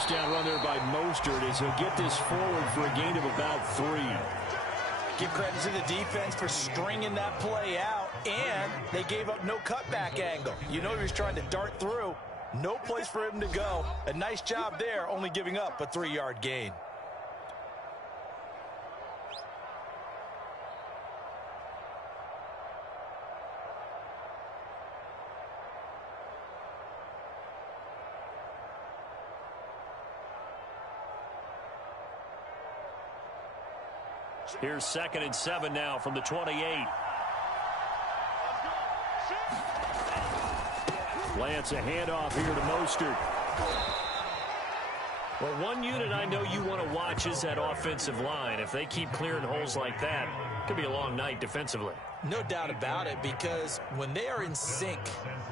first down run there by Mostert as he'll get this forward for a gain of about 3. Give credit to the defense for stringing that play out, and they gave up no cutback angle. You know he was trying to dart through. No place for him to go. A nice job there, only giving up a 3-yard gain. Here's 2nd and 7 now from the 28. Lance, a handoff here to Mostert. Well, one unit I know you want to watch is that offensive line. If they keep clearing holes like that, it could be a long night defensively. No doubt about it, because when they are in sync,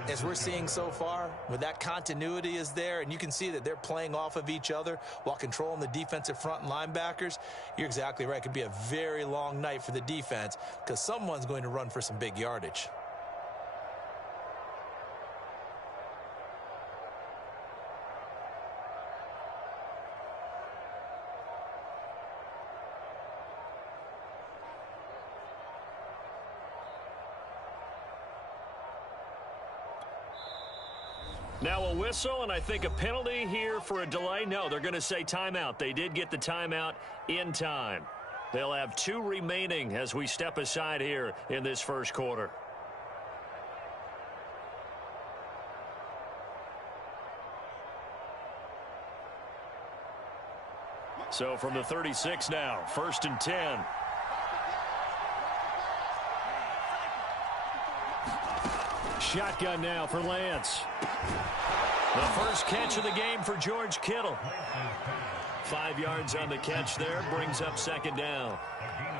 as we're seeing so far, when that continuity is there, and you can see that they're playing off of each other while controlling the defensive front and linebackers, you're exactly right. It could be a very long night for the defense because someone's going to run for some big yardage. Now a whistle, and I think a penalty here for a delay. No, they're going to say timeout. They did get the timeout in time. They'll have 2 remaining as we step aside here in this first quarter. So from the 36 now, 1st and 10. Shotgun now for Lance. The first catch of the game for George Kittle. 5 yards on the catch there, brings up 2nd down.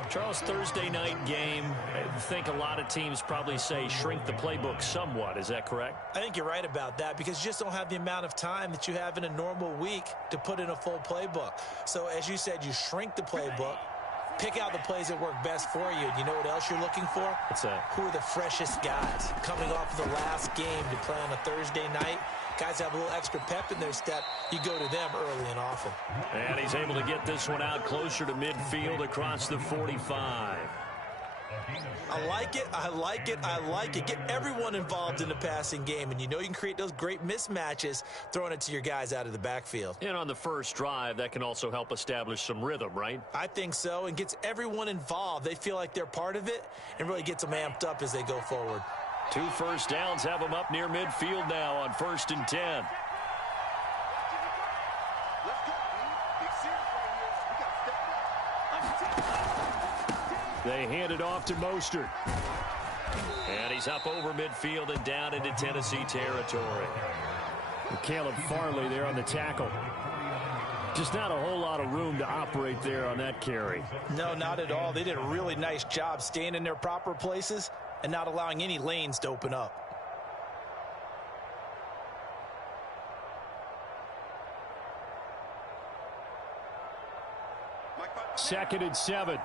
Charles, Thursday night game, I think a lot of teams probably say shrink the playbook somewhat. Is that correct? I think you're right about that because you just don't have the amount of time that you have in a normal week to put in a full playbook. So as you said, you shrink the playbook, pick out the plays that work best for you. And you know what else you're looking for? What's that? Who are the freshest guys coming off of the last game to play on a Thursday night? Guys have a little extra pep in their step. You go to them early and often. And he's able to get this one out closer to midfield across the 45. I like it. I like it. I like it. Get everyone involved in the passing game. And you know you can create those great mismatches throwing it to your guys out of the backfield. And on the first drive, that can also help establish some rhythm, right? I think so. And gets everyone involved. They feel like they're part of it and really gets them amped up as they go forward. 2 first downs have them up near midfield now on 1st and 10. They hand it off to Mostert. And he's up over midfield and down into Tennessee territory. Caleb Farley there on the tackle. Just not a whole lot of room to operate there on that carry. No, not at all. They did a really nice job staying in their proper places and not allowing any lanes to open up. 2nd and 7.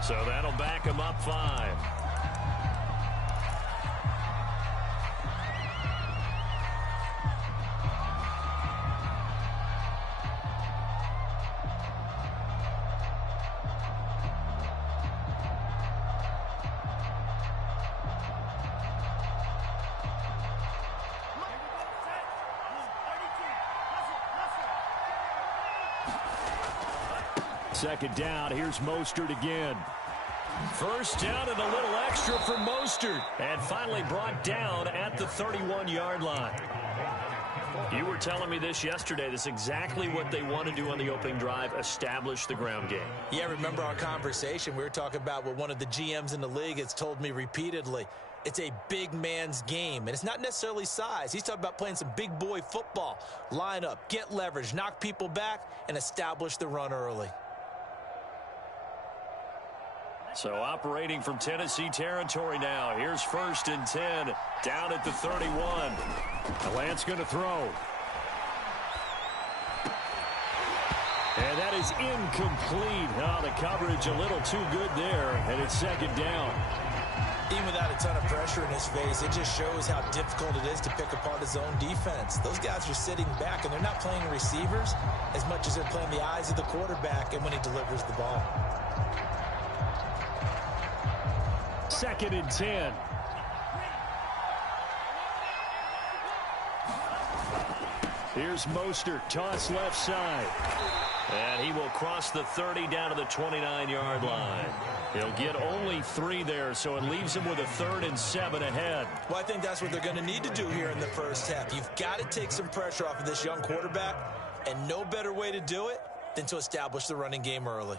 So that'll back him up 5. Second down. Here's Mostert again. First down and a little extra for Mostert. And finally brought down at the 31-yard line. You were telling me this yesterday. This is exactly what they want to do on the opening drive, establish the ground game. Yeah, remember our conversation. We were talking about what one of the GMs in the league has told me repeatedly. It's a big man's game, and it's not necessarily size. He's talking about playing some big boy football. Line up, get leverage, knock people back, and establish the run early. So operating from Tennessee territory now. Here's 1st and 10 down at the 31. Lance going to throw. And that is incomplete. Oh, the coverage a little too good there, and it's 2nd down. Even without a ton of pressure in his face, it just shows how difficult it is to pick apart his own defense. Those guys are sitting back, and they're not playing receivers as much as they're playing the eyes of the quarterback and when he delivers the ball. 2nd and 10. Here's Mostert, toss left side. And he will cross the 30 down to the 29-yard line. He'll get only 3 there, so it leaves him with a 3rd and 7 ahead. Well, I think that's what they're going to need to do here in the first half. You've got to take some pressure off of this young quarterback, and no better way to do it than to establish the running game early.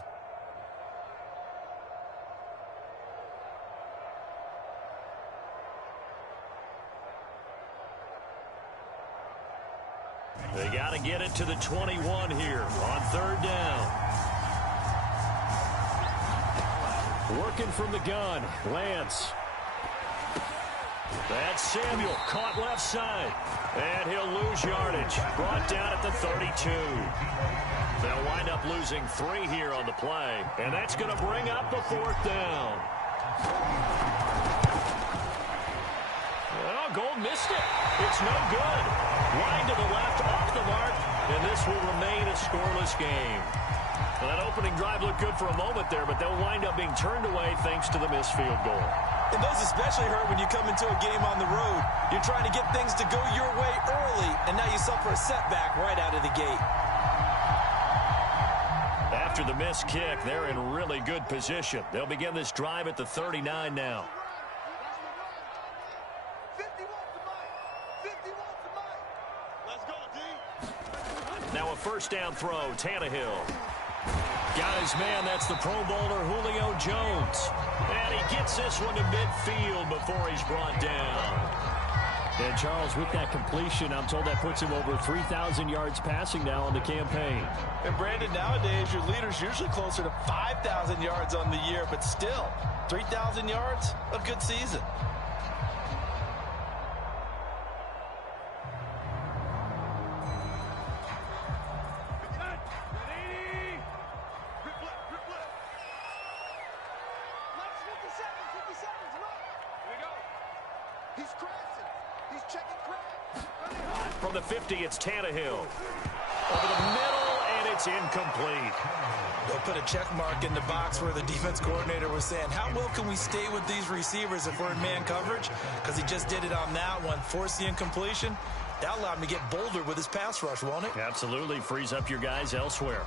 They got to get it to the 21 here on 3rd down. Working from the gun, Lance. That's Samuel, caught left side. And he'll lose yardage. Brought down at the 32. They'll wind up losing 3 here on the play. And that's going to bring up the 4th down. Well, Gold missed it. It's no good. Wide to the left, off the mark, and this will remain a scoreless game. Well, that opening drive looked good for a moment there, but they'll wind up being turned away thanks to the missed field goal. And those especially hurt when you come into a game on the road. You're trying to get things to go your way early, and now you suffer a setback right out of the gate. After the missed kick, they're in really good position. They'll begin this drive at the 39 now. Now a 1st down throw, Tannehill. Got his man, that's the Pro Bowler Julio Jones. And he gets this one to midfield before he's brought down. And Charles, with that completion, I'm told that puts him over 3,000 yards passing now on the campaign. And Brandon, nowadays your leader's usually closer to 5,000 yards on the year, but still, 3,000 yards, a good season. From the 50, it's Tannehill. Over the middle, and it's incomplete. They'll put a check mark in the box where the defense coordinator was saying, how well can we stay with these receivers if we're in man coverage? Because he just did it on that one, forced the incompletion. That'll allow him to get bolder with his pass rush, won't it? Absolutely, frees up your guys elsewhere.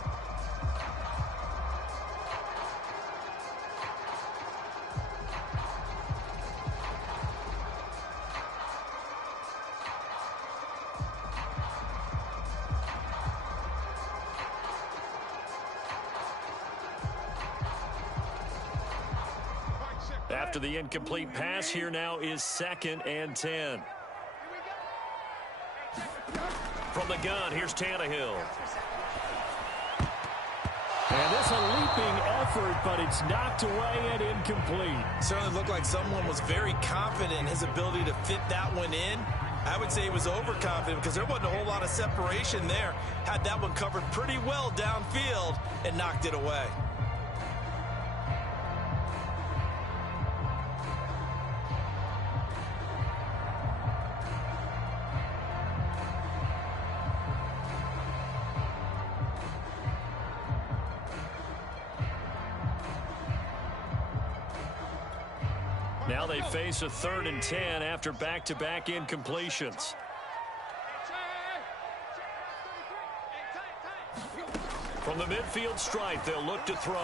After the incomplete pass, here now is 2nd and 10. From the gun, here's Tannehill. And this a leaping effort, but it's knocked away and incomplete. Certainly looked like someone was very confident in his ability to fit that one in. I would say he was overconfident because there wasn't a whole lot of separation there. Had that one covered pretty well downfield and knocked it away. Now they face a 3rd and 10 after back-to-back incompletions. From the midfield stripe, they'll look to throw.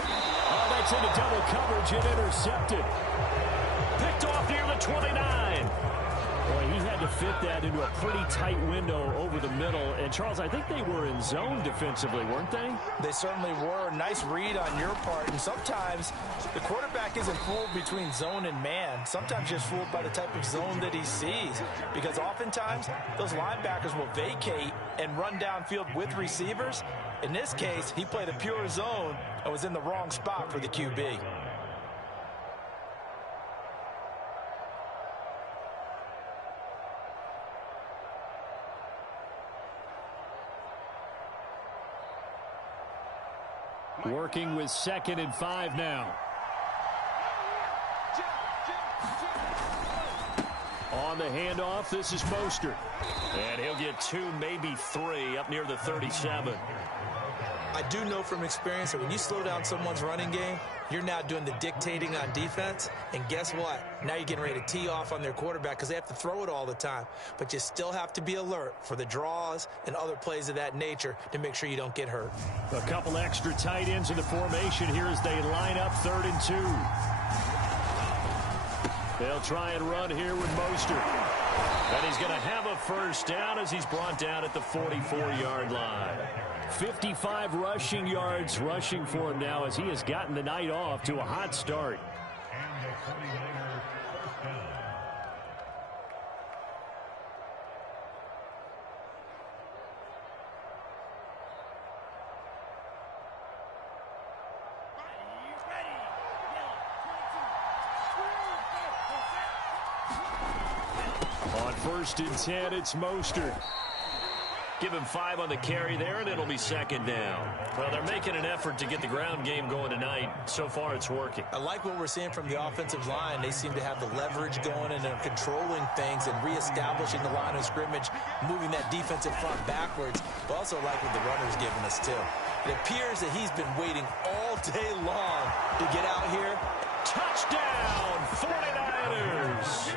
Oh, that's into double coverage and intercepted. Picked off near the 29. Boy, he had to fit that into a pretty tight window over the middle. And, Charles, I think they were in zone defensively, weren't they? They certainly were. Nice read on your part. And sometimes the quarterback isn't fooled between zone and man. Sometimes just fooled by the type of zone that he sees. Because oftentimes, those linebackers will vacate and run downfield with receivers. In this case, he played a pure zone and was in the wrong spot for the QB. Working with 2nd and 5 now. On the handoff, this is Mostert. And he'll get 2, maybe 3 up near the 37. I do know from experience that when you slow down someone's running game, you're now doing the dictating on defense. And guess what? Now you're getting ready to tee off on their quarterback because they have to throw it all the time. But you still have to be alert for the draws and other plays of that nature to make sure you don't get hurt. A couple extra tight ends in the formation here as they line up 3rd and 2. They'll try and run here with Mostert. And he's going to have a first down as he's brought down at the 44-yard line. 55 rushing yards rushing for him now as he has gotten the night off to a hot start. On 1st and 10, it's Mostert. Give him 5 on the carry there, and it'll be 2nd down. Well, they're making an effort to get the ground game going tonight. So far, it's working. I like what we're seeing from the offensive line. They seem to have the leverage going, and they're controlling things and reestablishing the line of scrimmage, moving that defensive front backwards. But also like what the runner's giving us, too. It appears that he's been waiting all day long to get out here. Touchdown, 49ers!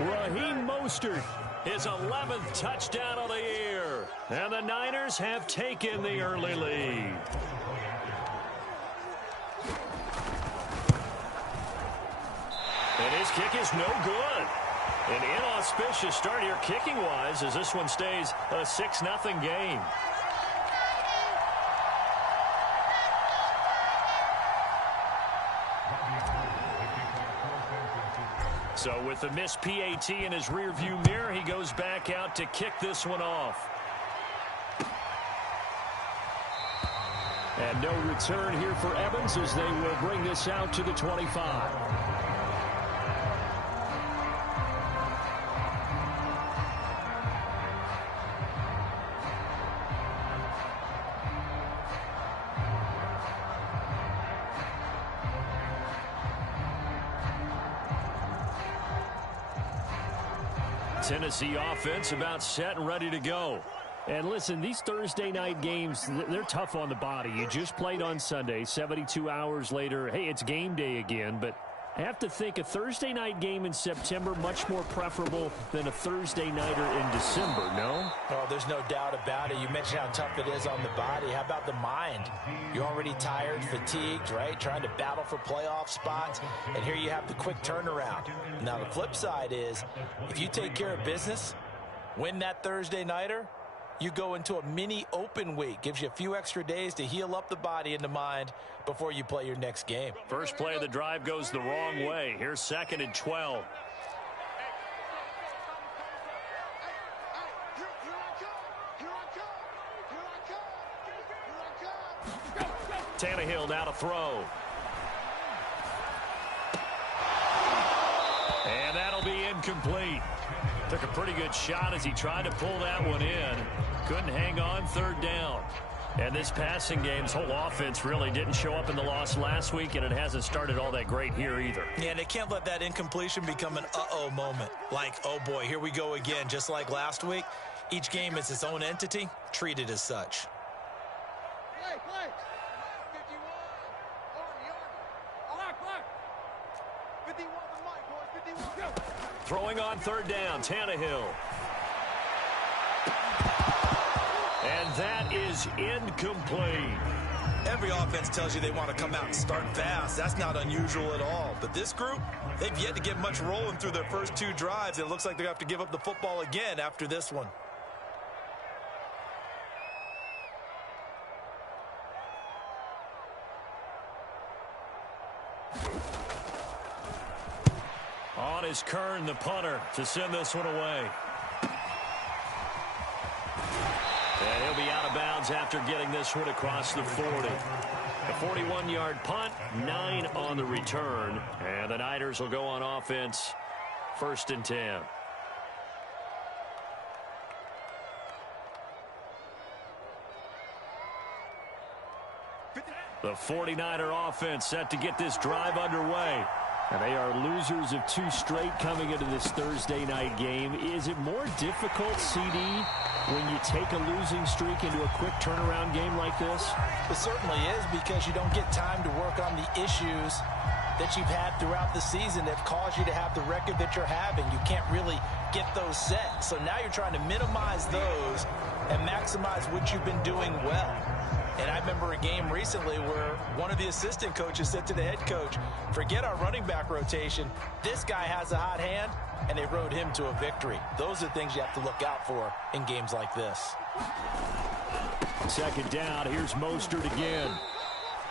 Raheem Mostert. His 11th touchdown of the year. And the Niners have taken the early lead. And his kick is no good. An inauspicious start here kicking-wise as this one stays a 6-0 game. So with the missed PAT in his rearview mirror, he goes back out to kick this one off. And no return here for Evans as they will bring this out to the 25. Tennessee offense about set and ready to go. And listen, these Thursday night games, they're tough on the body. You just played on Sunday, 72 hours later. Hey, it's game day again, but I have to think a Thursday night game in September much more preferable than a Thursday nighter in December, no? Oh, there's no doubt about it. You mentioned how tough it is on the body. How about the mind? You're already tired, fatigued, right? Trying to battle for playoff spots. And here you have the quick turnaround. Now, the flip side is, if you take care of business, win that Thursday nighter, you go into a mini open week. Gives you a few extra days to heal up the body and the mind before you play your next game. First play of the drive goes the wrong way. Here's 2nd and 12. Tannehill now to throw. And that'll be incomplete. Took a pretty good shot as he tried to pull that one in. Couldn't hang on, 3rd down. And this passing game's whole offense really didn't show up in the loss last week, and it hasn't started all that great here either. Yeah, and they can't let that incompletion become an uh-oh moment. Like, oh boy, here we go again, just like last week. Each game is its own entity, treated as such. Play. 51. Block. 51 the mic, boys. 51, go. Throwing on 3rd down, Tannehill. And that is incomplete. Every offense tells you they want to come out and start fast. That's not unusual at all. But this group, they've yet to get much rolling through their first 2 drives. It looks like they're going to have to give up the football again after this one. On is Kern, the punter, to send this one away. And he'll be out of bounds after getting this one across the 40. A 41-yard punt, 9 on the return. And the Niners will go on offense, 1st and 10. The 49er offense set to get this drive underway. And they are losers of 2 straight coming into this Thursday night game. Is it more difficult, CD, when you take a losing streak into a quick turnaround game like this? It certainly is, because you don't get time to work on the issues that you've had throughout the season that caused you to have the record that you're having. You can't really get those set. So now you're trying to minimize those and maximize what you've been doing well. And I remember a game recently where one of the assistant coaches said to the head coach, forget our running back rotation. This guy has a hot hand, and they rode him to a victory. Those are things you have to look out for in games like this. 2nd down. Here's Mostert again.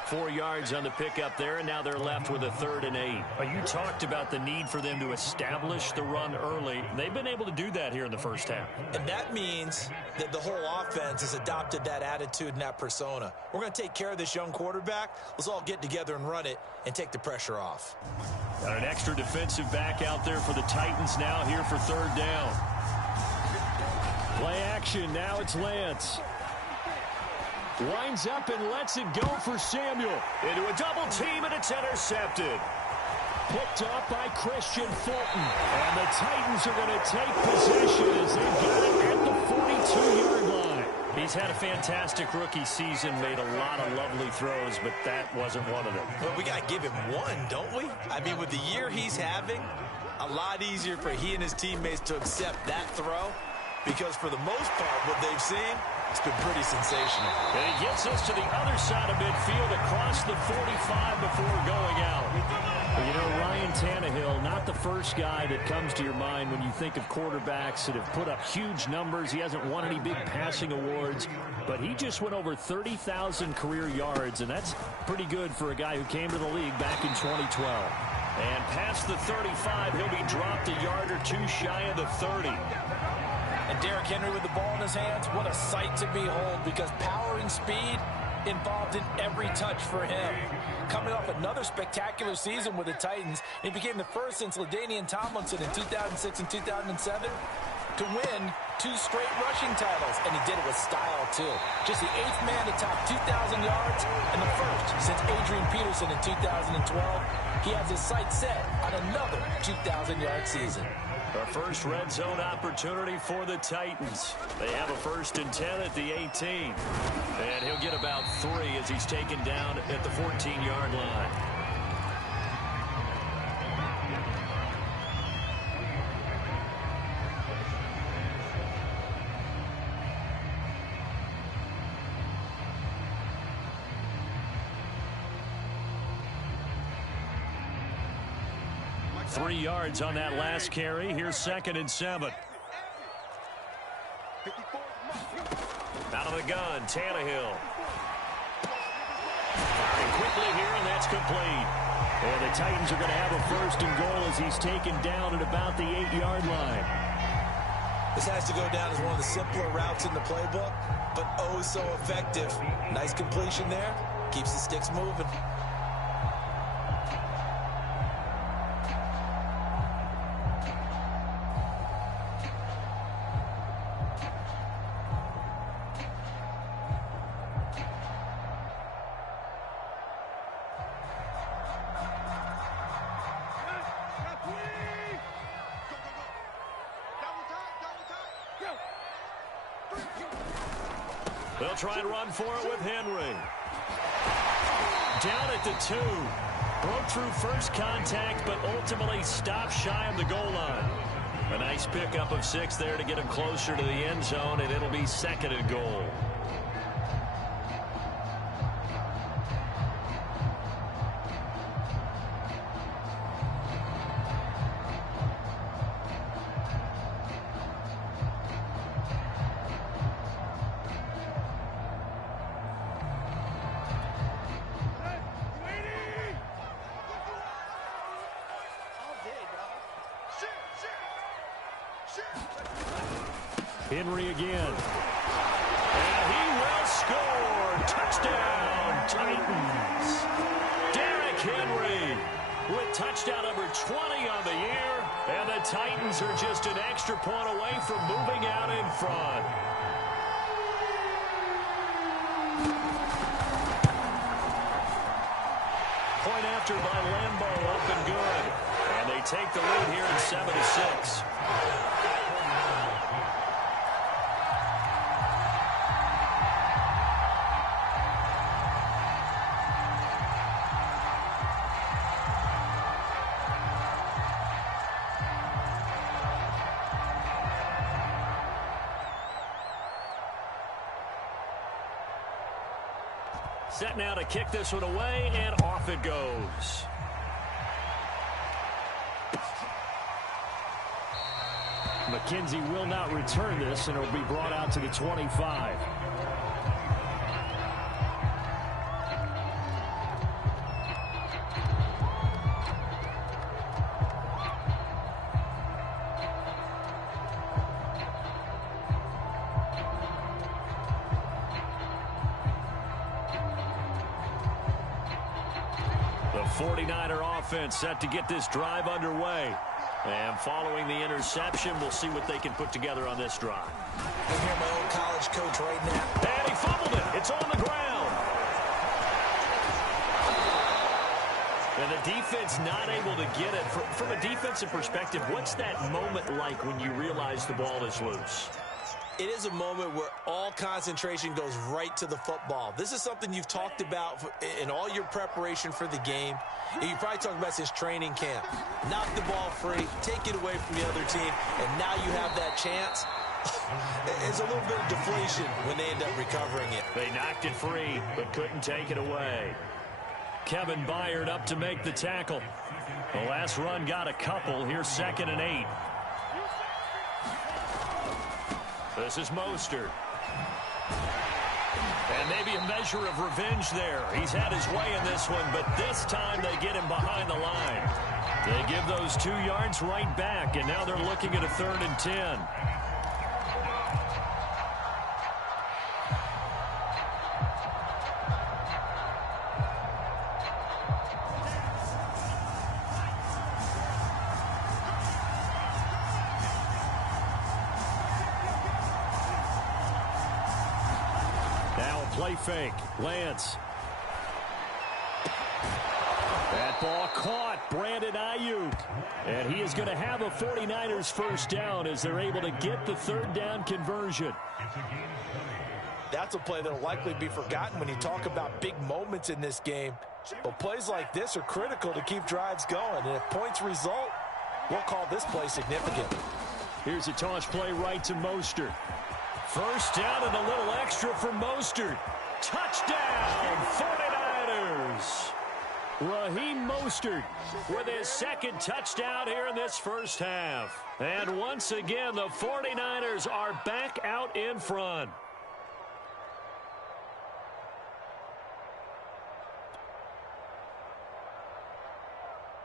4 yards on the pickup there, and now they're left with a 3rd and 8. You talked about the need for them to establish the run early. They've been able to do that here in the first half. And that means that the whole offense has adopted that attitude and that persona. We're going to take care of this young quarterback. Let's all get together and run it and take the pressure off. Got an extra defensive back out there for the Titans now here for 3rd down. Play action. Now it's Lance. Winds up and lets it go for Samuel. Into a double team, and it's intercepted. Picked up by Christian Fulton. And the Titans are going to take possession as they've got it at the 42-yard line. He's had a fantastic rookie season, made a lot of lovely throws, but that wasn't one of them. But we got to give him one, don't we? I mean, with the year he's having, a lot easier for he and his teammates to accept that throw, because for the most part, what they've seen, it's been pretty sensational. And he gets us to the other side of midfield across the 45 before going out. You know, Ryan Tannehill, not the first guy that comes to your mind when you think of quarterbacks that have put up huge numbers. He hasn't won any big passing awards, but he just went over 30,000 career yards, and that's pretty good for a guy who came to the league back in 2012. And past the 35, he'll be dropped a yard or 2 shy of the 30. And Derrick Henry with the ball in his hands, what a sight to behold, because power and speed involved in every touch for him. Coming off another spectacular season with the Titans, he became the first since LaDainian Tomlinson in 2006 and 2007 to win 2 straight rushing titles, and he did it with style too. Just the 8th man to top 2,000 yards and the first since Adrian Peterson in 2012. He has his sights set on another 2,000-yard season. The first red zone opportunity for the Titans. They have a 1st and 10 at the 18. And he'll get about 3 as he's taken down at the 14-yard line. Three yards on that last carry. Here's 2nd and 7. Out of the gun, Tannehill. Firing quickly here, and that's complete. And the Titans are going to have a 1st and goal as he's taken down at about the 8-yard line. This has to go down as one of the simpler routes in the playbook, but oh so effective. Nice completion there. Keeps the sticks moving. They'll try and run for it with Henry. Down at the 2. Broke through first contact, but ultimately stopped shy of the goal line. A nice pickup of 6 there to get him closer to the end zone, and it'll be 2nd and goal. Henry again. And he will score. Touchdown, Titans. Derrick Henry with touchdown number 20 on the year. And the Titans are just an extra point away from moving out in front. Point after by Lambo, up and good. And they take the lead here in 7-6. Set now to kick this one away, and off it goes. McKenzie will not return this, and it will be brought out to the 25. The 49er offense set to get this drive underway. And following the interception, we'll see what they can put together on this drive. I hear my old college coach right now. And he fumbled it. It's on the ground. And the defense not able to get it. From a defensive perspective, what's that moment like when you realize the ball is loose? It is a moment where all concentration goes right to the football. This is something you've talked about in all your preparation for the game. And you probably talked about since training camp. Knock the ball free, take it away from the other team, and now you have that chance. It's a little bit of deflation when they end up recovering it. They knocked it free, but couldn't take it away. Kevin Byard up to make the tackle. The last run got a couple. Here's 2nd and 8. This is Mostert. And maybe a measure of revenge there. He's had his way in this one, but this time they get him behind the line. They give those 2 yards right back, and now they're looking at a 3rd and 10. Play fake. Lance. That ball caught. Brandon Ayuk. And he is going to have a 49ers first down as they're able to get the 3rd down conversion. That's a play that will likely be forgotten when you talk about big moments in this game. But plays like this are critical to keep drives going. And if points result, we'll call this play significant. Here's a toss play right to Mostert. First down and a little extra for Mostert. Touchdown, 49ers. Raheem Mostert with his 2nd touchdown here in this first half. And once again, the 49ers are back out in front.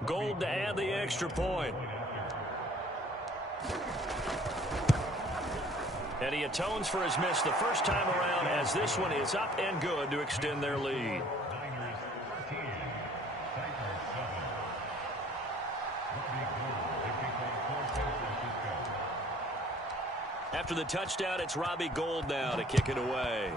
Gold to add the extra point. And he atones for his miss the first time around as this one is up and good to extend their lead. After the touchdown, it's Robbie Gould now to kick it away.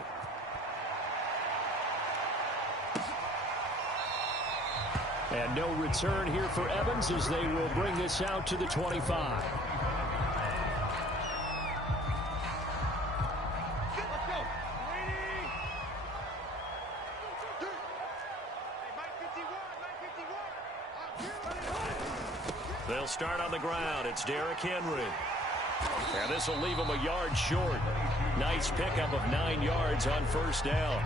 And no return here for Evans as they will bring this out to the 25. They'll start on the ground. It's Derrick Henry. And this will leave him a yard short. Nice pickup of 9 yards on first down.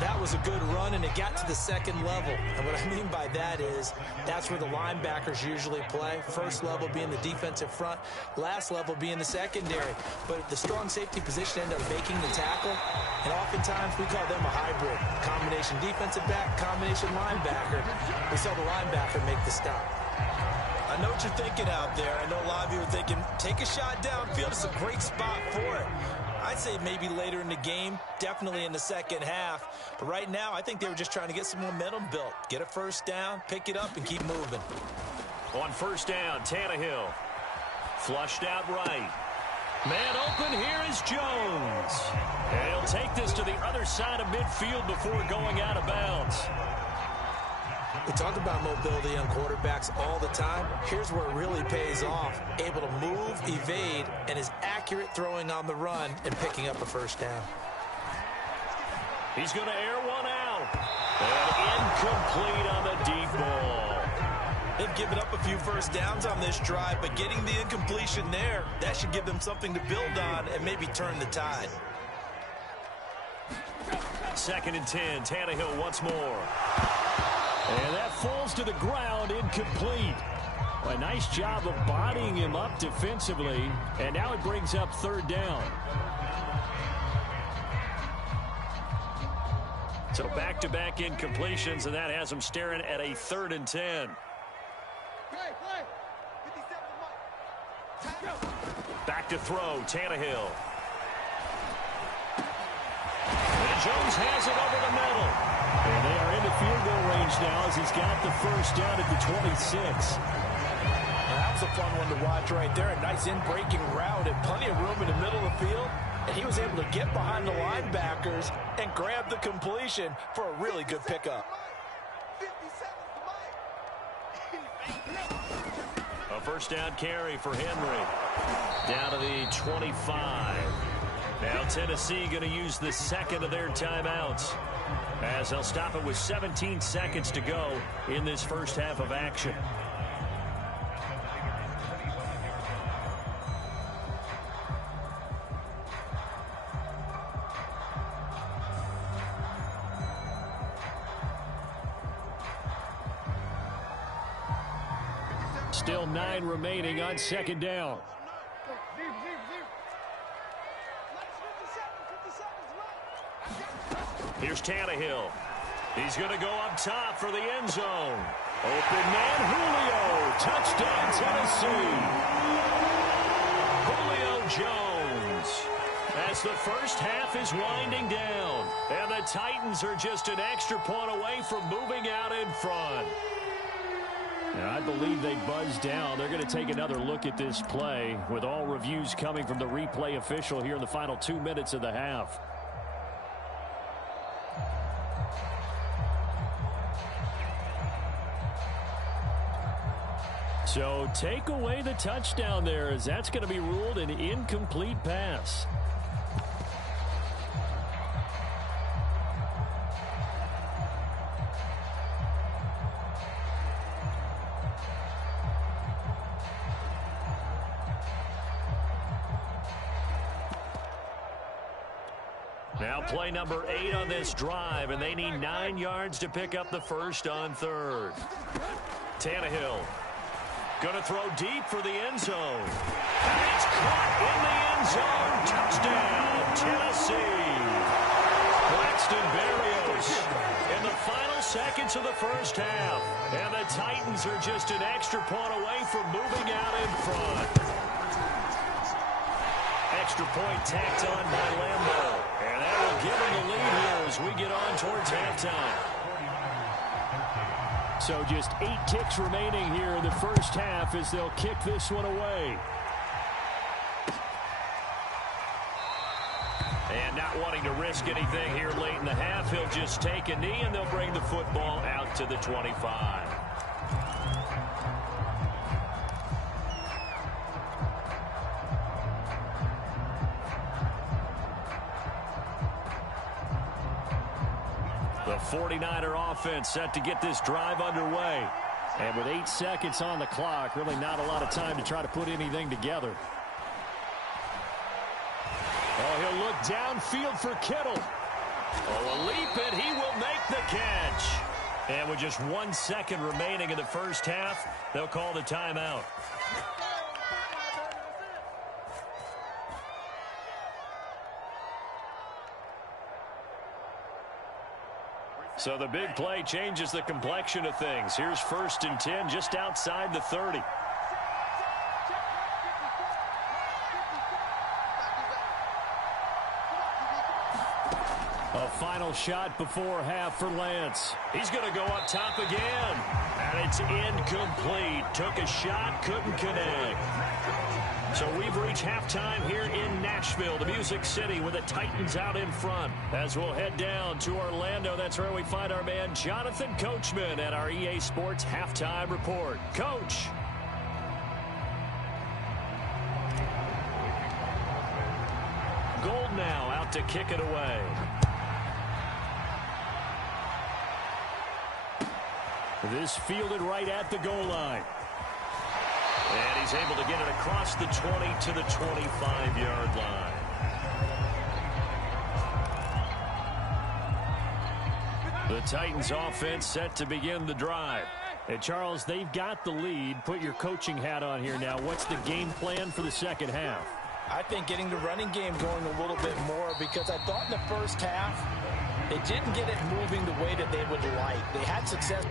That was a good run, and it got to the second level. And what I mean by that is that's where the linebackers usually play. First level being the defensive front, last level being the secondary. But the strong safety position ended up making the tackle, and oftentimes we call them a hybrid. Combination defensive back, combination linebacker. We saw the linebacker make the stop. I know what you're thinking out there. I know a lot of you are thinking, take a shot downfield. It's a great spot for it. I'd say maybe later in the game, definitely in the second half. But right now, I think they were just trying to get some momentum built. Get a first down, pick it up, and keep moving. On first down, Tannehill. Flushed out right. Man open, here is Jones. And he'll take this to the other side of midfield before going out of bounds. We talk about mobility on quarterbacks all the time. Here's where it really pays off. Able to move, evade, and is accurate throwing on the run and picking up a first down. He's going to air one out. And incomplete on the deep ball. They've given up a few first downs on this drive, but getting the incompletion there, that should give them something to build on and maybe turn the tide. 2nd and 10, Tannehill once more. And that falls to the ground, incomplete. A nice job of bodying him up defensively, and now it brings up 3rd down. So back-to-back incompletions, and that has him staring at a 3rd and 10. Back to throw, Tannehill. And Jones has it over the middle. And they are into field goal range now as he's got the first down at the 26. That was a fun one to watch right there. A nice in-breaking route and plenty of room in the middle of the field. And he was able to get behind the linebackers and grab the completion for a really good pickup. A first down carry for Henry. Down to the 25. Now Tennessee going to use the second of their timeouts, as they'll stop it with 17 seconds to go in this first half of action. Still 9 remaining on 2nd down. Here's Tannehill. He's going to go up top for the end zone. Open man, Julio. Touchdown, Tennessee. Julio Jones. As the first half is winding down, and the Titans are just an extra point away from moving out in front. And I believe they buzzed down. They're going to take another look at this play, with all reviews coming from the replay official here in the final 2 minutes of the half. So take away the touchdown there, as that's going to be ruled an incomplete pass. Now play number 8 on this drive, and they need 9 yards to pick up the first on 3rd. Tannehill going to throw deep for the end zone. And it's caught in the end zone. Touchdown, Tennessee. Braxton Berrios in the final seconds of the first half. And the Titans are just an extra point away from moving out in front. Extra point tacked on by Lambo. And that will give them the lead here as we get on towards halftime. So just 8 ticks remaining here in the first half as they'll kick this one away. And not wanting to risk anything here late in the half, he'll just take a knee and they'll bring the football out to the 25. The 49er offense set to get this drive underway. And with 8 seconds on the clock, really not a lot of time to try to put anything together. Oh, he'll look downfield for Kittle. Oh, a leap, and he will make the catch. And with just 1 second remaining in the first half, they'll call the timeout. So the big play changes the complexion of things. Here's 1st and 10 just outside the 30. A final shot before half for Lance. He's going to go up top again. And it's incomplete. Took a shot, couldn't connect. So we've reached halftime here in Nashville, the Music City, with the Titans out in front. As we'll head down to Orlando, that's where we find our man Jonathan Coachman at our EA Sports Halftime Report. Coach. Gold now out to kick it away. This fielded right at the goal line. And he's able to get it across the 20 to the 25-yard line. The Titans offense set to begin the drive. And Charles, they've got the lead. Put your coaching hat on here now. What's the game plan for the second half? I think getting the running game going a little bit more, because I thought in the first half they didn't get it moving the way that they would like. They had success.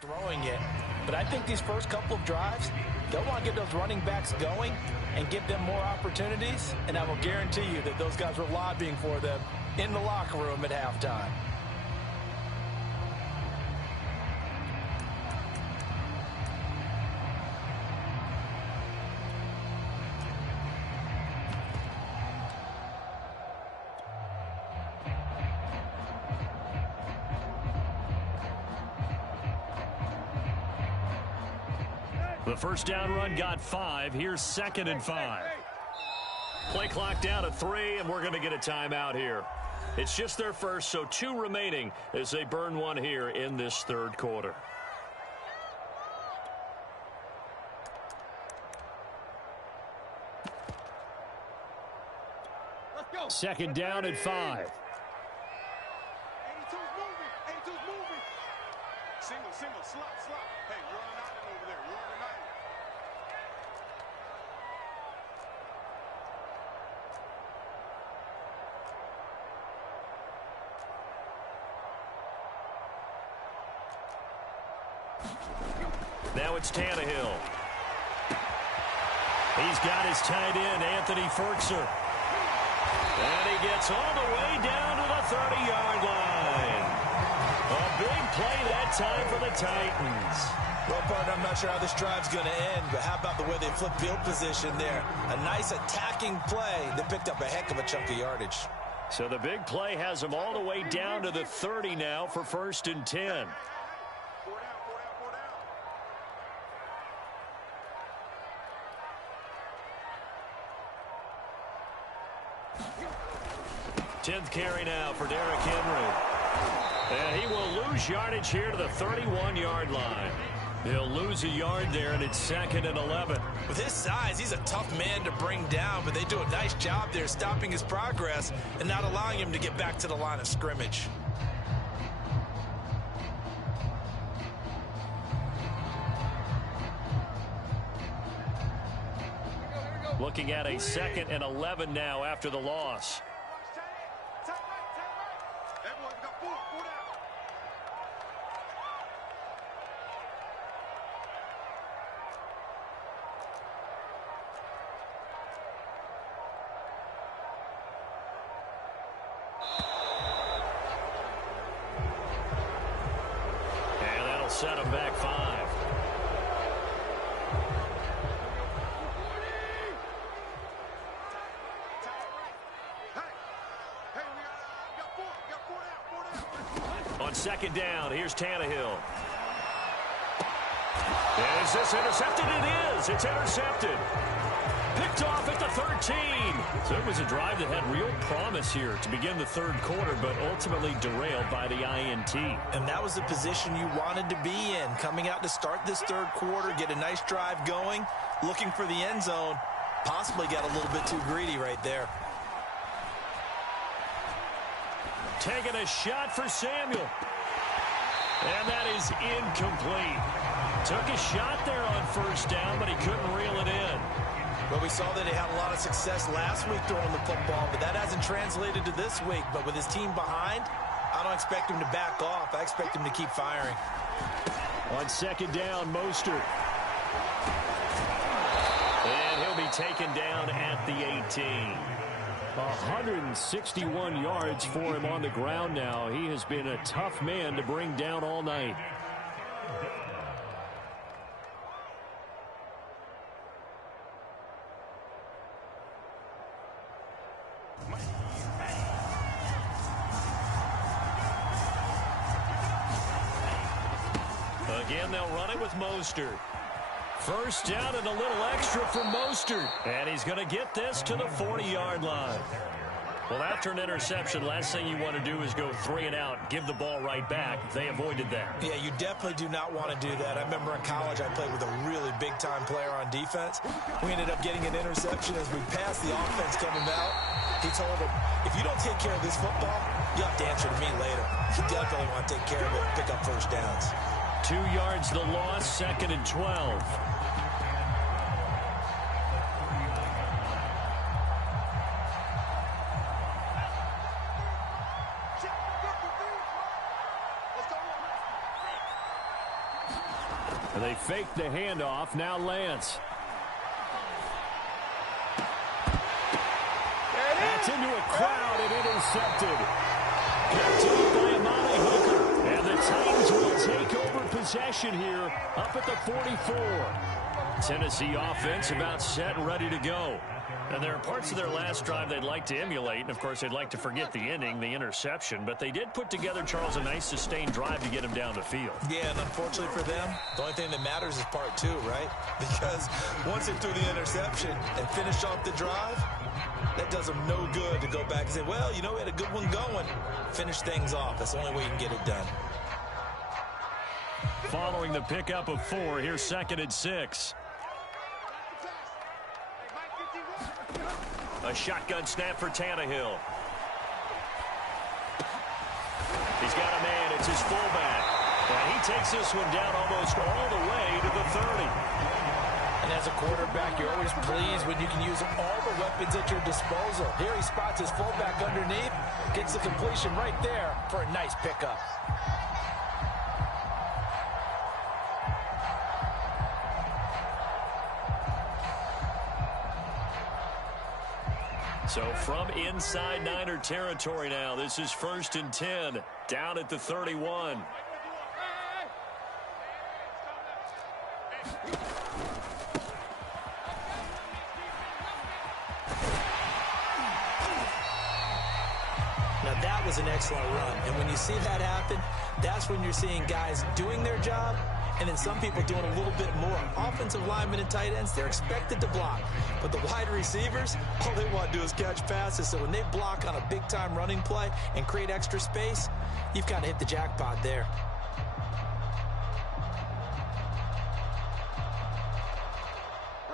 Throwing it, but I think these first couple of drives, they'll want to get those running backs going and give them more opportunities, and I will guarantee you that those guys were lobbying for them in the locker room at halftime. The first down run got 5. Here's 2nd and 5. Play clock down to 3, and we're going to get a timeout here. It's just their first, so 2 remaining as they burn one here in this third quarter. Let's go. 2nd down and 5. 82's moving. 82's moving. Single, slot. Hey, you're on an island over there. You're on an island. Now it's Tannehill. He's got his tight end, Anthony Ferkser. And he gets all the way down to the 30-yard line. A big play that time for the Titans. Well, partner, I'm not sure how this drive's going to end, but how about the way they flipped field position there? A nice attacking play that picked up a heck of a chunk of yardage. So the big play has them all the way down to the 30 now for 1st and 10. 4 down. 10th carry now for Derrick Henry. And he will lose yardage here to the 31-yard line. He'll lose a yard there, and it's 2nd and 11. With his size, he's He's a tough man to bring down, but they do a nice job there stopping his progress and not allowing him to get back to the line of scrimmage. Looking at a 2nd and 11 now after the loss. And that'll set him back 5. On 2nd down, here's Tannehill. Is this intercepted? It is. It's intercepted. Picked off at the 13. So it was a drive that had real promise here to begin the 3rd quarter, but ultimately derailed by the INT. And that was the position you wanted to be in. Coming out to start this 3rd quarter, get a nice drive going, looking for the end zone. Possibly got a little bit too greedy right there. Taking a shot for Samuel. And that is incomplete. Took a shot there on 1st down, but he couldn't reel it in. Well, we saw that he had a lot of success last week throwing the football, but that hasn't translated to this week. But with his team behind, I don't expect him to back off. I expect him to keep firing. On 2nd down, Mostert. And he'll be taken down at the 18. 161 yards for him on the ground now. He has been a tough man to bring down all night. Again, they'll run it with Mostert. 1st down and a little extra for Mostert. And he's going to get this to the 40-yard line. Well, after an interception, last thing you want to do is go 3 and out, give the ball right back. They avoided that. Yeah, you definitely do not want to do that. I remember in college I played with a really big-time player on defense. We ended up getting an interception as we passed the offense coming out. He told him, if you don't take care of this football, you'll have to answer to me later. You definitely want to take care of it and pick up 1st downs. 2 yards the loss, 2nd and 12. They fake the handoff. Now Lance. That's into a crowd and intercepted. Picked up by Amani Hooker. And the Titans will take over possession here up at the 44. Tennessee offense about set and ready to go. And there are parts of their last drive they'd like to emulate. And, of course, they'd like to forget the ending, the interception. But they did put together, Charles, a nice sustained drive to get him down the field. Yeah, and unfortunately for them, the only thing that matters is part 2, right? Because once they threw the interception and finished off the drive, that does them no good to go back and say, well, you know, we had a good one going. Finish things off. That's the only way you can get it done. Following the pickup of 4, here's 2nd and 6. A shotgun snap for Tannehill. He's got a man. It's his fullback. And he takes this one down almost all the way to the 30. And as a quarterback, you're always pleased when you can use all the weapons at your disposal. Here he spots his fullback underneath, gets the completion right there for a nice pickup. So from inside Niner territory now, this is 1st and 10, down at the 31. Now that was an excellent run, and when you see that happen, that's when you're seeing guys doing their job and then some people doing a little bit more. Offensive linemen and tight ends, they're expected to block. But the wide receivers, all they want to do is catch passes. So when they block on a big-time running play and create extra space, you've kind of hit the jackpot there.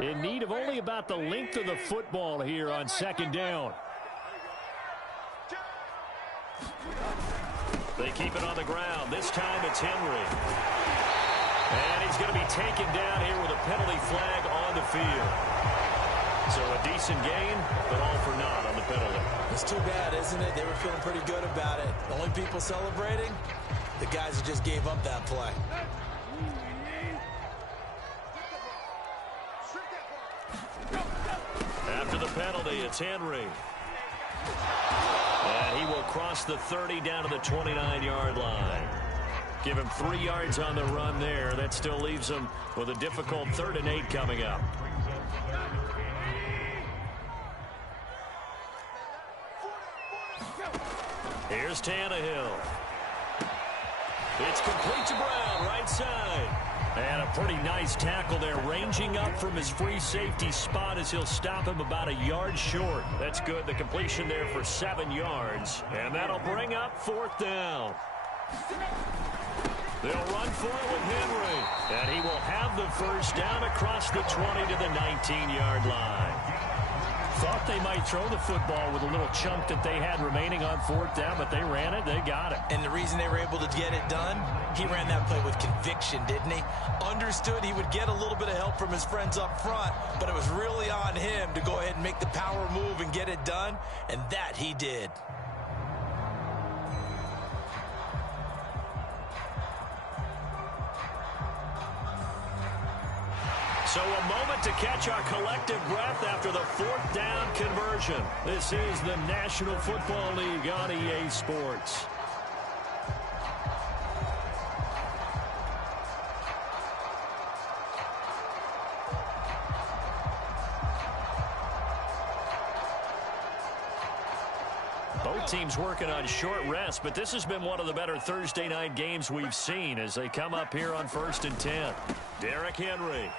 In need of only about the length of the football here on second down. They keep it on the ground. This time it's Henry. And he's going to be taken down here with a penalty flag on the field. So a decent gain, but all for naught on the penalty. It's too bad, isn't it? They were feeling pretty good about it. The only people celebrating, the guys who just gave up that play. After the penalty, it's Henry. And he will cross the 30 down to the 29-yard line. Give him 3 yards on the run there. That still leaves him with a difficult 3rd and 8 coming up. Here's Tannehill. It's complete to Brown, right side. And a pretty nice tackle there, ranging up from his free safety spot as he'll stop him about a yard short. That's good. The completion there for 7 yards. And that'll bring up 4th down. They'll run for it with Henry. And he will have the first down across the 20 to the 19-yard line. Thought they might throw the football with a little chunk that they had remaining on 4th down, but they ran it, they got it. And the reason they were able to get it done, he ran that play with conviction, didn't he? Understood he would get a little bit of help from his friends up front, but it was really on him to go ahead and make the power move and get it done, and that he did. So a moment to catch our collective breath after the 4th down conversion. This is the National Football League on EA Sports. Both teams working on short rest, but this has been one of the better Thursday night games we've seen as they come up here on 1st and 10. Derrick Henry.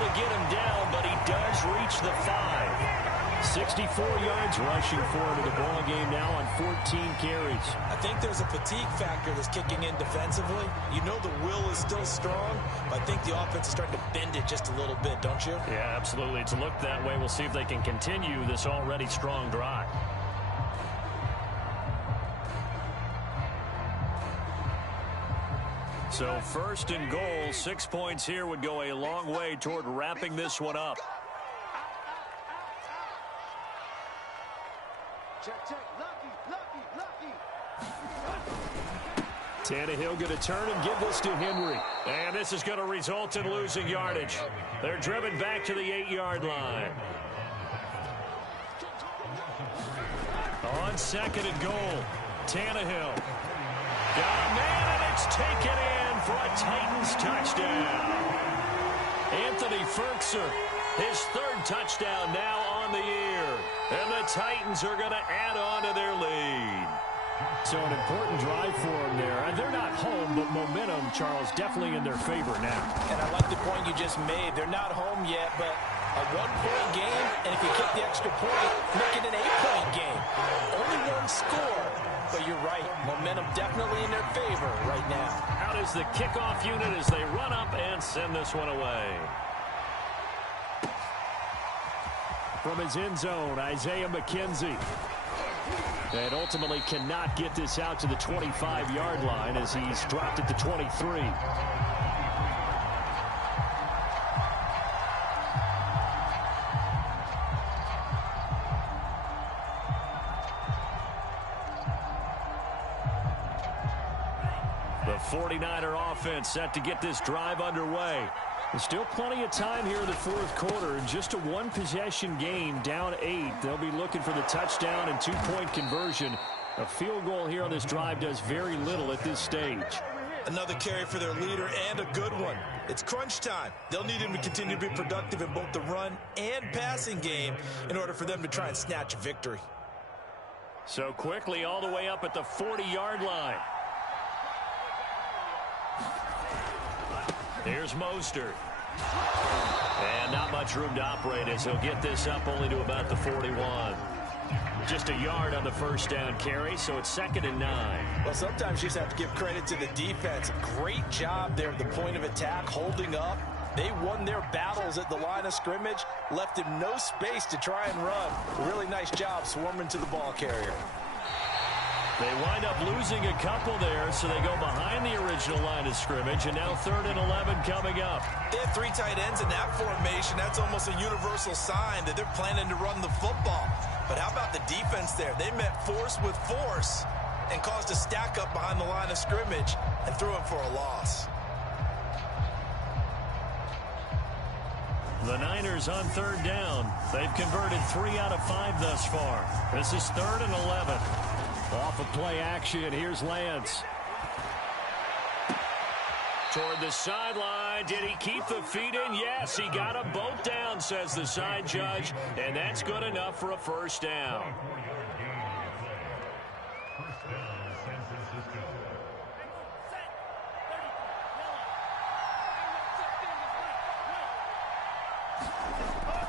To get him down, but he does reach the 5. 64 yards rushing for him in the ball game now on 14 carries. I think there's a fatigue factor that's kicking in defensively. You know the will is still strong, but I think the offense is starting to bend it just a little bit, don't you? Yeah, absolutely. It's looked that way. We'll see if they can continue this already strong drive. So 1st and goal, 6 points here would go a long way toward wrapping this one up. Check, check. Lucky. Tannehill going to turn and give this to Henry. And this is going to result in losing yardage. They're driven back to the 8-yard line. On 2nd and goal, Tannehill. Got a man, and it's taken in for a Titans touchdown. Anthony Firkser, his 3rd touchdown now on the year. And the Titans are going to add on to their lead. So an important drive for them there. And they're not home, but momentum, Charles, definitely in their favor now. And I like the point you just made. They're not home yet, but a 1-point game, and if you kick the extra point, make it an 8-point game. Only 1 score. But you're right, momentum definitely in their favor right now. Out is the kickoff unit as they run up and send this one away. From his end zone, Isaiah McKenzie. And ultimately cannot get this out to the 25-yard line as he's dropped at the 23. The 49er offense set to get this drive underway. There's still plenty of time here in the 4th quarter. Just a 1-possession game, down 8. They'll be looking for the touchdown and 2-point conversion. A field goal here on this drive does very little at this stage. Another carry for their leader and a good one. It's crunch time. They'll need him to continue to be productive in both the run and passing game in order for them to try and snatch a victory. So quickly all the way up at the 40-yard line. Here's Mostert. And not much room to operate as he'll get this up only to about the 41. Just a yard on the first down carry, so it's 2nd and 9. Well, sometimes you just have to give credit to the defense. Great job there at the point of attack, holding up. They won their battles at the line of scrimmage, left him no space to try and run. A really nice job swarming to the ball carrier. They wind up losing a couple there, so they go behind the original line of scrimmage, and now 3rd and 11 coming up. They have 3 tight ends in that formation. That's almost a universal sign that they're planning to run the football. But how about the defense there? They met force with force and caused a stack up behind the line of scrimmage and threw him for a loss. The Niners on 3rd down. They've converted 3 out of 5 thus far. This is 3rd and 11. Off of play action, here's Lance. Toward the sideline. Did he keep the feet in? Yes, he got them both down, says the side judge, and that's good enough for a first down.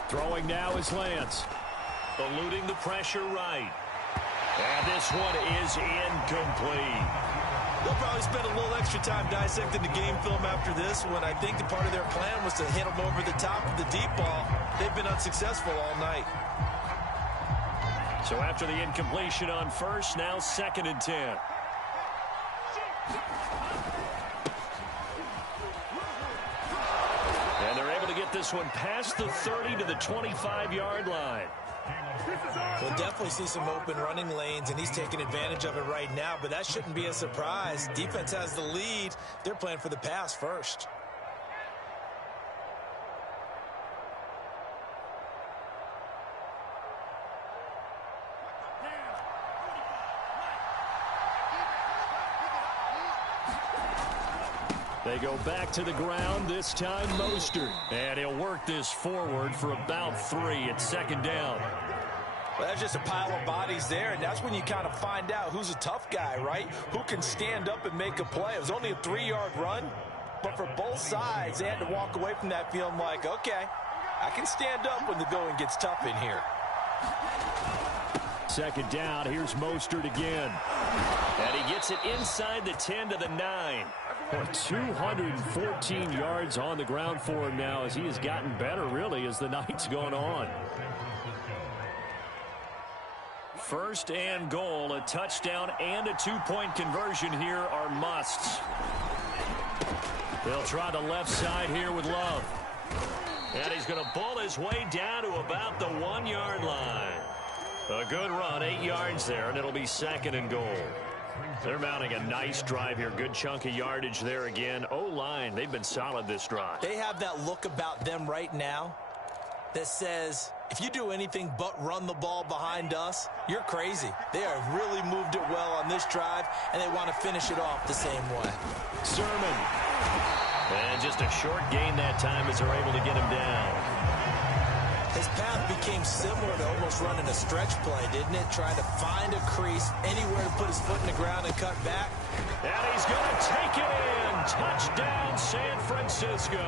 Throwing now is Lance. Eluding the pressure right. And this one is incomplete. They'll probably spend a little extra time dissecting the game film after this one. I think the part of their plan was to hit them over the top of the deep ball. They've been unsuccessful all night. So after the incompletion on first, now 2nd and 10. And they're able to get this one past the 30 to the 25-yard line. We'll definitely see some open running lanes, and he's taking advantage of it right now, but that shouldn't be a surprise. Defense has the lead. They're playing for the pass first. They go back to the ground, this time Mostert. And he'll work this forward for about 3. It's 2nd down. Well, that's just a pile of bodies there, and that's when you kind of find out who's a tough guy, right? Who can stand up and make a play. It was only a 3-yard run, but for both sides, they had to walk away from that feeling like, okay, I can stand up when the going gets tough in here. 2nd down, here's Mostert again. And he gets it inside the 10 to the 9. 214 yards on the ground for him now as he has gotten better, really, as the night's gone on. 1st and goal, a touchdown and a 2-point conversion here are musts. They'll try the left side here with Love. And he's going to pull his way down to about the 1-yard line. A good run, 8 yards there, and it'll be 2nd and goal. They're mounting a nice drive here. Good chunk of yardage there again. O-line, they've been solid this drive. They have that look about them right now that says, if you do anything but run the ball behind us, you're crazy. They have really moved it well on this drive, and they want to finish it off the same way. Sermon. And just a short gain that time as they're able to get him down. His path became similar to almost running a stretch play, didn't it? Trying to find a crease, anywhere to put his foot in the ground and cut back. And he's going to take it in. Touchdown, San Francisco.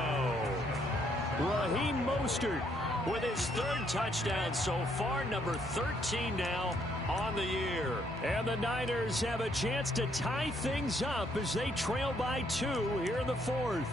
Raheem Mostert with his 3rd touchdown so far, number 13 now on the year. And the Niners have a chance to tie things up as they trail by 2 here in the 4th.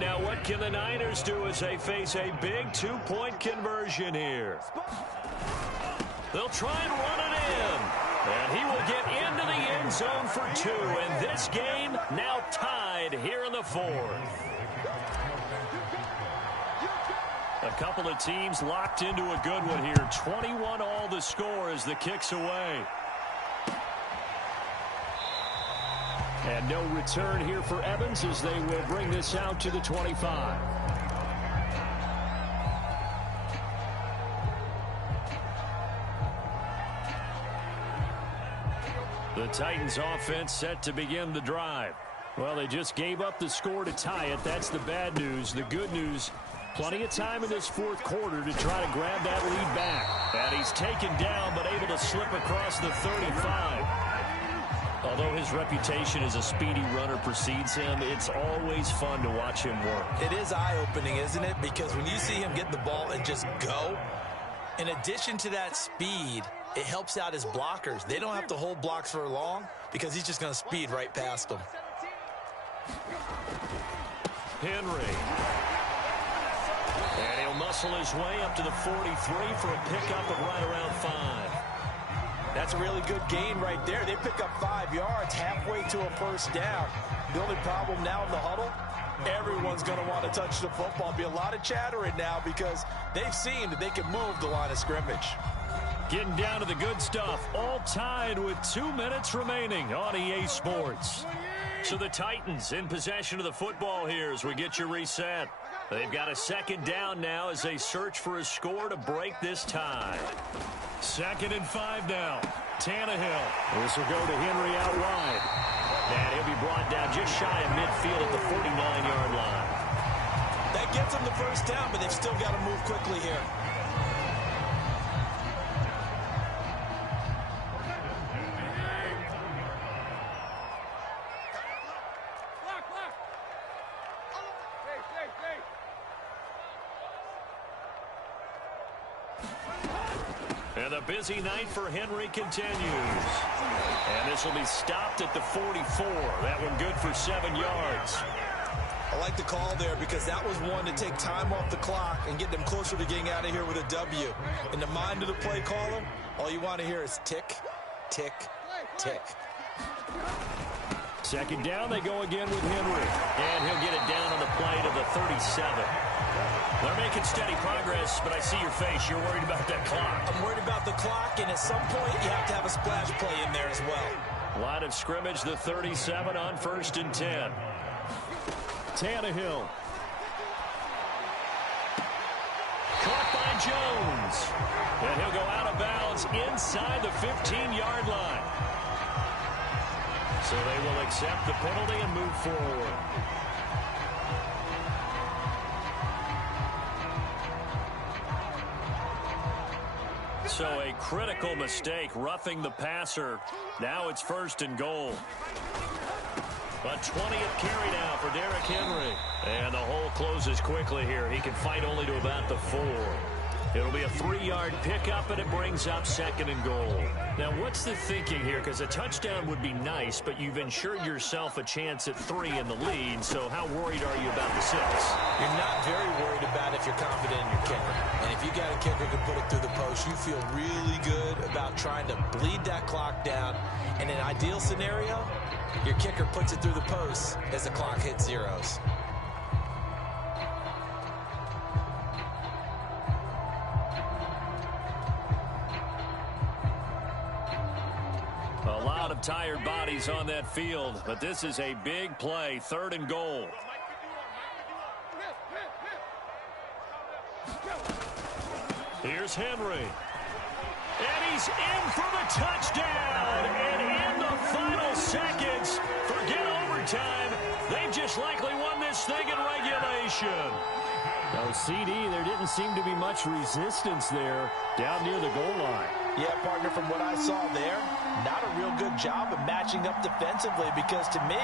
Now what can the Niners do as they face a big 2-point conversion here? They'll try and run it in. And he will get into the end zone for 2. And this game now tied here in the 4th. A couple of teams locked into a good one here. 21 all the score as the kick's away. And no return here for Evans as they will bring this out to the 25. The Titans offense set to begin the drive. Well, they just gave up the score to tie it. That's the bad news. The good news, plenty of time in this fourth quarter to try to grab that lead back. And he's taken down but able to slip across the 35. Although his reputation as a speedy runner precedes him, it's always fun to watch him work. It is eye-opening, isn't it? Because when you see him get the ball and just go, in addition to that speed, it helps out his blockers. They don't have to hold blocks for long because he's just going to speed right past them. Henry. And he'll muscle his way up to the 43 for a pickup of right around 5. That's a really good gain right there. They pick up 5 yards halfway to a first down. The only problem now in the huddle, everyone's going to want to touch the football. Be a lot of chattering now because they've seen that they can move the line of scrimmage. Getting down to the good stuff. All tied with 2 minutes remaining on EA Sports. So the Titans in possession of the football here as we get you reset. They've got a second down now as they search for a score to break this tie. 2nd and 5 now. Tannehill. This will go to Henry out wide. And he'll be brought down just shy of midfield at the 49-yard line. That gets them the first down, but they've still got to move quickly here. And the busy night for Henry continues. And this will be stopped at the 44. That one good for 7 yards. I like the call there because that was one to take time off the clock and get them closer to getting out of here with a W. In the mind of the play caller, all you want to hear is tick, tick, tick. 2nd down, they go again with Henry. And he'll get it down on the play to the 37. They're making steady progress, but I see your face. You're worried about that clock. I'm worried about the clock, and at some point, you have to have a splash play in there as well. Line of scrimmage, the 37 on 1st and 10. Tannehill. Caught by Jones. And he'll go out of bounds inside the 15-yard line. So they will accept the penalty and move forward. So a critical mistake, roughing the passer. Now it's 1st and goal. A 20th carry now for Derrick Henry. And the hole closes quickly here. He can fight only to about the 4. It'll be a 3-yard pickup, and it brings up 2nd and goal. Now, what's the thinking here? Because a touchdown would be nice, but you've ensured yourself a chance at 3 in the lead, so how worried are you about the 6? You're not very worried about if you're confident in your kicker. And if you got a kicker who can put it through the post, you feel really good about trying to bleed that clock down. In an ideal scenario, your kicker puts it through the post as the clock hits zeros. A lot of tired bodies on that field, but this is a big play, 3rd and goal. Here's Henry. And he's in for the touchdown. And in the final seconds, forget overtime. They've just likely won this thing in regulation. Now, CD, there didn't seem to be much resistance there down near the goal line. Yeah, partner, from what I saw there, not a real good job of matching up defensively because to me,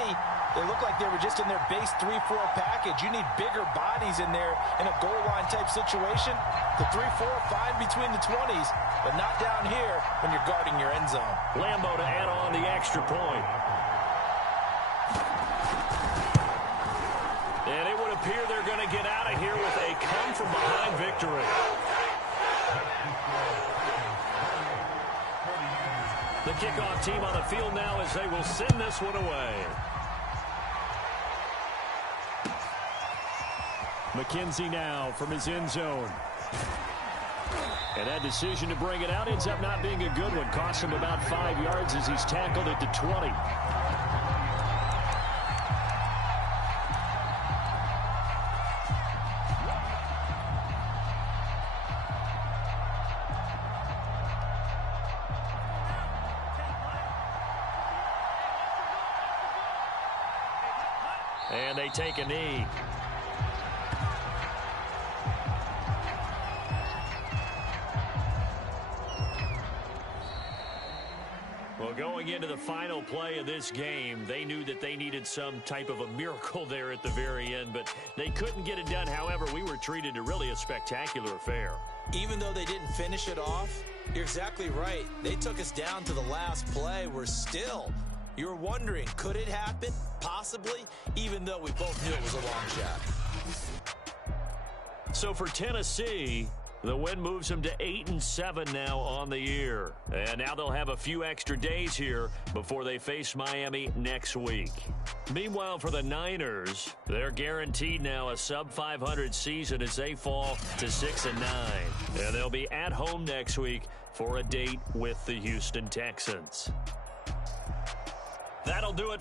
they look like they were just in their base 3-4 package. You need bigger bodies in there in a goal line type situation. The 3-4 fine between the 20s, but not down here when you're guarding your end zone. Lambo to add on the extra point. And it would appear they're going to get out of here with a come-from-behind victory. The kickoff team on the field now as they will send this one away. McKenzie now from his end zone. And that decision to bring it out ends up not being a good one. Costs him about 5 yards as he's tackled at the 20. And they take a knee. Well, going into the final play of this game, they knew that they needed some type of a miracle there at the very end, but they couldn't get it done. However, we were treated to really a spectacular affair. Even though they didn't finish it off, you're exactly right. They took us down to the last play. You're wondering, could it happen? Possibly, even though we both knew it was a long shot. So for Tennessee, the win moves them to 8-7 now on the year. And now they'll have a few extra days here before they face Miami next week. Meanwhile, for the Niners, they're guaranteed now a sub-500 season as they fall to 6-9. And they'll be at home next week for a date with the Houston Texans. That'll do it